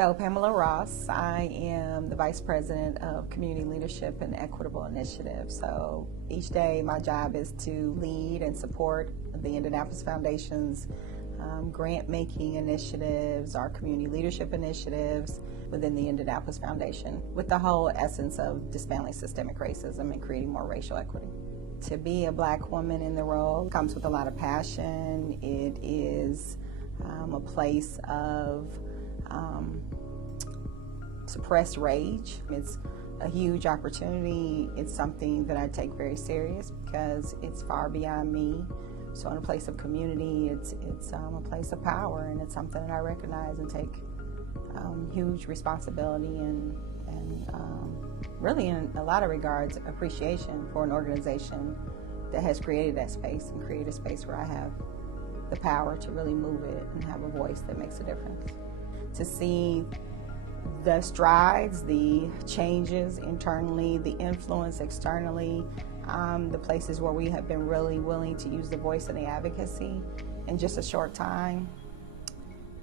So Pamela Ross, I am the Vice President of Community Leadership and Equitable Initiative. So each day my job is to lead and support the Indianapolis Foundation's grant-making initiatives, our community leadership initiatives within the Indianapolis Foundation, with the whole essence of dismantling systemic racism and creating more racial equity. To be a Black woman in the role comes with a lot of passion. It is a place of suppressed rage. It's a huge opportunity. It's something that I take very serious because it's far beyond me. So in a place of community, it's a place of power, and it's something that I recognize and take huge responsibility and really, in a lot of regards, appreciation for an organization that has created that space and created a space where I have the power to really move it and have a voice that makes a difference. To see the strides, the changes internally, the influence externally, the places where we have been really willing to use the voice and the advocacy in just a short time,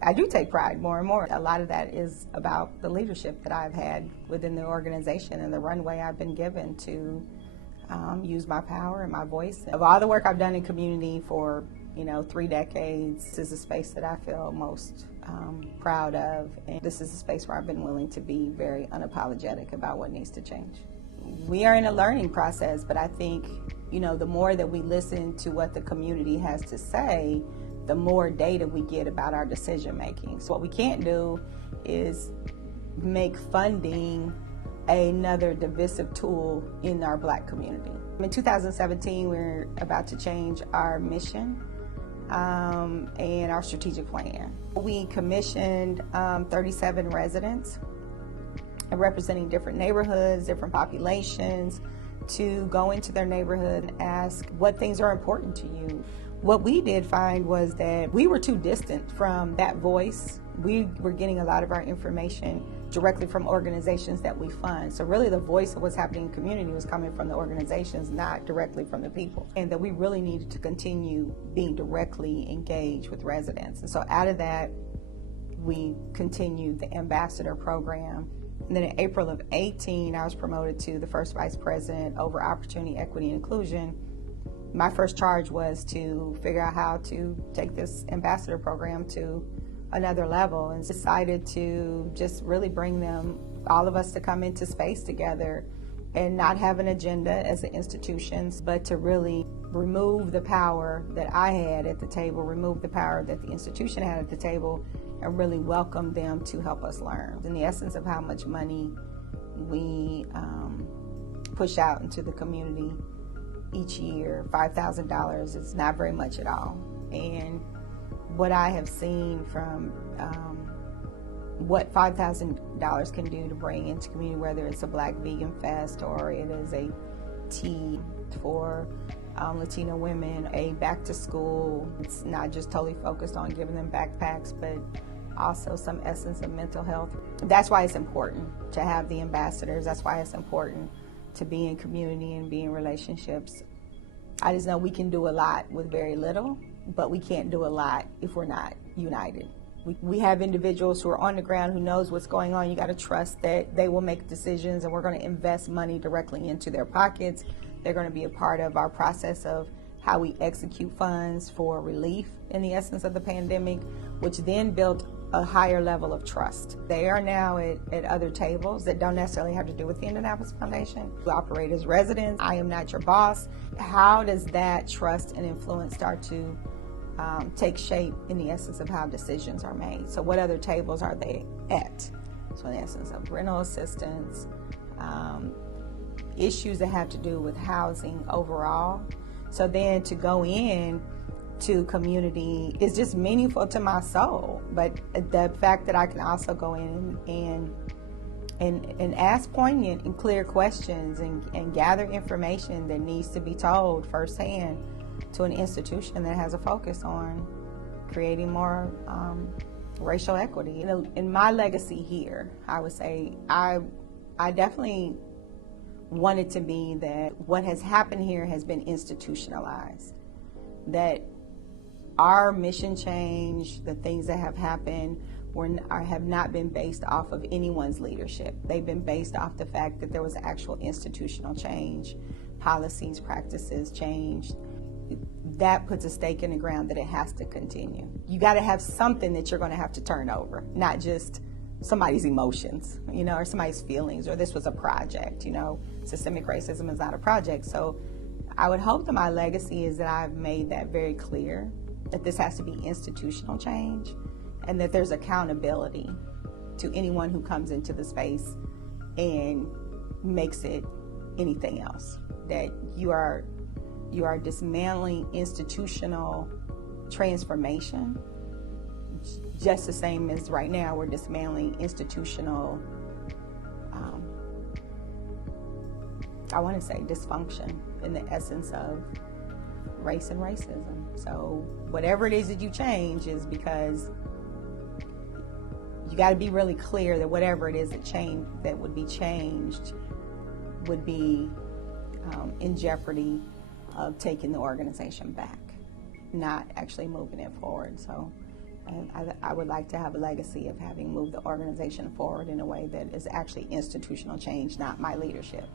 I do take pride more and more. A lot of that is about the leadership that I've had within the organization and the runway I've been given to use my power and my voice. Of all the work I've done in community for 3 decades, this is a space that I feel most proud of, and this is a space where I've been willing to be very unapologetic about what needs to change. We are in a learning process, but I think the more that we listen to what the community has to say, the more data we get about our decision making. So what we can't do is make funding another divisive tool in our Black community. In 2017, we're about to change our mission and our strategic plan. We commissioned 37 residents representing different neighborhoods, different populations, to go into their neighborhood and ask what things are important to you. What we did find was that we were too distant from that voice. We were getting a lot of our information directly from organizations that we fund. So really the voice of what's happening in the community was coming from the organizations, not directly from the people. And that we really needed to continue being directly engaged with residents. And so out of that, we continued the ambassador program. And then in April of 18, I was promoted to the first vice president over opportunity, equity, and inclusion. My first charge was to figure out how to take this ambassador program to another level, and decided to just really bring them, all of us, to come into space together and not have an agenda as an institution, but to really remove the power that I had at the table, remove the power that the institution had at the table, and really welcome them to help us learn. In the essence of how much money we push out into the community each year, $5,000 is not very much at all. And what I have seen from what $5,000 can do to bring into community, whether it's a Black Vegan Fest or it is a tea for Latino women, a back to school. It's not just totally focused on giving them backpacks, but also some essence of mental health. That's why it's important to have the ambassadors. That's why it's important to be in community and be in relationships. I just know we can do a lot with very little, but we can't do a lot if we're not united. We have individuals who are on the ground who knows what's going on. You got to trust that they will make decisions, and we're going to invest money directly into their pockets. They're going to be a part of our process of how we execute funds for relief in the essence of the pandemic, which then built a higher level of trust. They are now at other tables that don't necessarily have to do with the Indianapolis Foundation. We operate as residents. I am not your boss. How does that trust and influence start to take shape in the essence of how decisions are made? So what other tables are they at? So in the essence of rental assistance, issues that have to do with housing overall. So then to go in to community is just meaningful to my soul. But the fact that I can also go in and ask poignant and clear questions and gather information that needs to be told firsthand to an institution that has a focus on creating more racial equity. In my legacy here, I would say I definitely want it to be that what has happened here has been institutionalized, that our mission change, the things that have happened have not been based off of anyone's leadership. They've been based off the fact that there was actual institutional change, policies, practices changed. That puts a stake in the ground that it has to continue. You got to have something that you're going to have to turn over, not just somebody's emotions, or somebody's feelings, or this was a project. Systemic racism is not a project. So I would hope that my legacy is that I've made that very clear, that this has to be institutional change, and that there's accountability to anyone who comes into the space and makes it anything else. That you are dismantling institutional transformation, just the same as right now we're dismantling institutional, I want to say dysfunction in the essence of race and racism. So whatever it is that you change is because you got to be really clear that whatever it is that would be changed would be in jeopardy of taking the organization back, not actually moving it forward. So I would like to have a legacy of having moved the organization forward in a way that is actually institutional change, not my leadership.